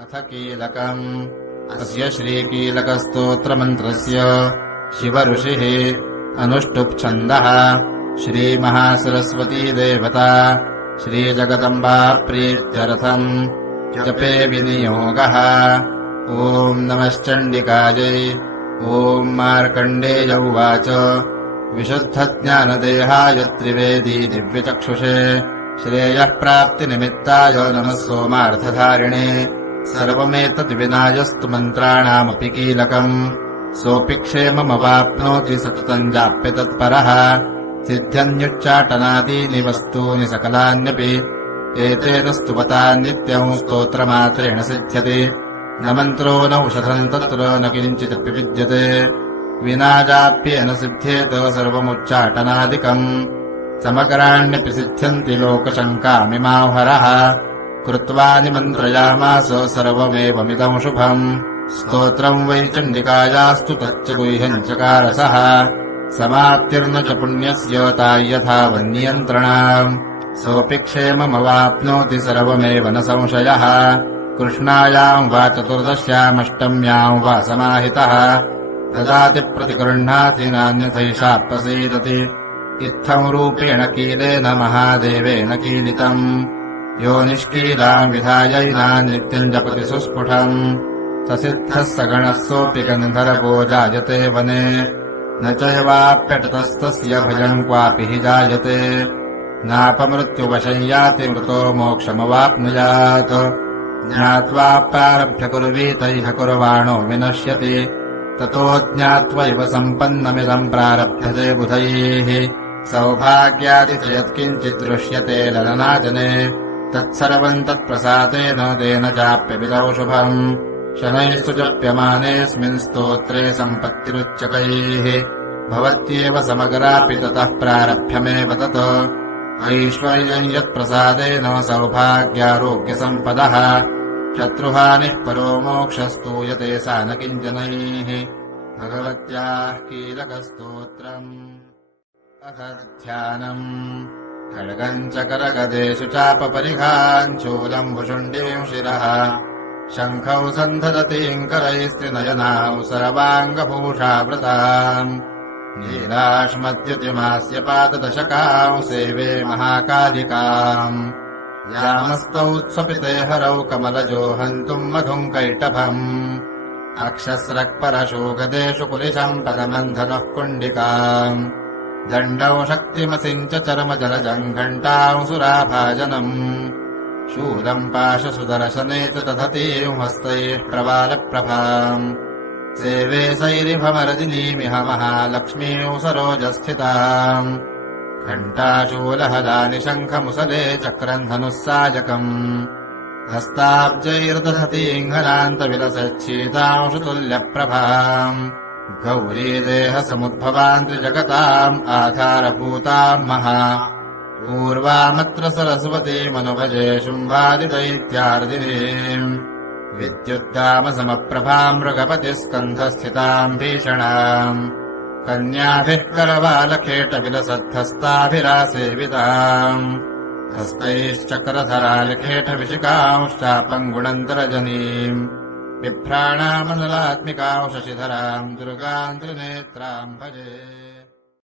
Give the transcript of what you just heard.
अथ कीलकम्। अस्य श्रीकीलकस्तोत्रमन्त्रस्य शिवऋषिः अनुष्टुप्छन्दः। श्रीमहासरस्वती देवता श्रीजगदम्बा प्रीत्यर्थम् जपे विनियोगः। ॐ नमश्चण्डिकायै। ॐ मार्कण्डेय उवाच विशुद्धज्ञानदेहाय त्रिवेदी दिव्यचक्षुषे श्रेयः प्राप्तिनिमित्ताय नमः सोमार्थधारिणे। सर्वमेतत् विनायस्तु मन्त्राणामपि कीलकम्। सोऽपि क्षेममवाप्नोति सततम् जाप्य तत्परः। सिद्ध्यन्युच्चाटनादीनि वस्तूनि सकलान्यपि एतेन स्तुवता नित्यम् स्तोत्रमात्रेण सिद्ध्यति। न मन्त्रो न औषधम् तत्र न किञ्चिदपि विद्यते विना जाप्येन सिद्ध्येत सर्वमुच्चाटनादिकम्। समकराण्यपि सिद्ध्यन्ति लोकशङ्कामिमाहरः। कृत्वा निमन्त्रयामास सर्वमेवमिदम् शुभम्। स्तोत्रम् वै चण्डिकायास्तु तच्च गुह्यम् चकारसः। समाप्तिर्न च पुण्यस्य तायथावन्नियन्त्रणाम्। सोऽपि क्षेममवाप्नोति सर्वमेव न संशयः। कृष्णायाम् वा चतुर्दश्यामष्टम्याम् वा समाहितः ददाति प्रतिगृह्णाति नान्यथैषा प्रसीदति। इत्थम् रूपेण कीलेन महादेवेन कीलितम्। यो निष्कीलाम् विधायैनान् नित्यम् जपति सुस्फुटम्। ससिद्धः सगणः सोऽपि गन्धर्वो जायते वने। न चैवाप्यटतस्तस्य भयम् क्वापि हि जायते। नापमृत्युवशम् याति मृतो मोक्षमवाप्नुयात्। ज्ञात्वा प्रारभ्य कुर्वीतैह कुर्वाणो विनश्यति। ततो ज्ञात्वैव सम्पन्नमिदम् प्रारभ्यते बुधैः। सौभाग्यादिच यत्किञ्चित् दृश्यते ललनाजने तत्सर्वम् तत्प्रसादेन तेन चाप्यविदौ शुभम्। शनैस्तु जप्यमानेऽस्मिन् स्तोत्रे सम्पत्तिरुच्चकैः। भवत्येव समग्रापि ततः प्रारभ्यमेव तत्। ऐश्वर्यम् यत्प्रसादेन सौभाग्यारोग्यसम्पदः। शत्रुहानिः परो मोक्षस्तूयते सा न किञ्चनैः। भगवत्याः कीलकस्तोत्रम्। ध्यानम्। खड्गम् च करगदेषु चापपरिघान् शूलम् भुषुण्डीम् शिरः। शङ्खौ सन्धदतीम् करैस्त्रिनयनाौ सर्वाङ्गभूषावृताम्। नीलाश्मद्युतिमास्य पाददशकाम् सेवे महाकालिकाम्। यामस्तौ स्वपिते हरौ कमलजो हन्तुम् मधुम् कैटभम्। अक्षस्रक्परशोगदेषु कुलिशम् पदमन्धनः कुण्डिकाम्। दण्डौ शक्तिमसिम् च चर्मजलजम् घण्टाम् सुराभाजनम्। शूलम् पाशसुदर्शने च दधतीम् हस्तैः प्रवालप्रभाम्। सेवे सैरिभमरदिनीमिह महालक्ष्मीम् सरोजस्थिताम्। घण्टाशूलहलानि शङ्खमुसले चक्रम् धनुः सायकम्। हस्ताब्जैर्दधतीम् हलान्तविलसच्छीताम् शुतुल्यप्रभाम्। गौरीदेहसमुद्भवाम् त्रिजगताम् आधारभूताम् महा। पूर्वामत्र सरस्वतीमनुभजे शुम्भादिदैत्यार्दिनीम्। विद्युद्दामसमप्रभाम् मृगपतिः स्कन्धस्थिताम् भीषणाम्। कन्याभिः करवालखेटविलसद्धस्ताभिरासेविताम्। हस्तैश्चक्रधरालखेटविशिकांश्चापम् गुणन्तरजनीम्। बिभ्राणामनलात्मिकाम् शशिधराम् दुर्गाम् त्रिनेत्राम् भजे।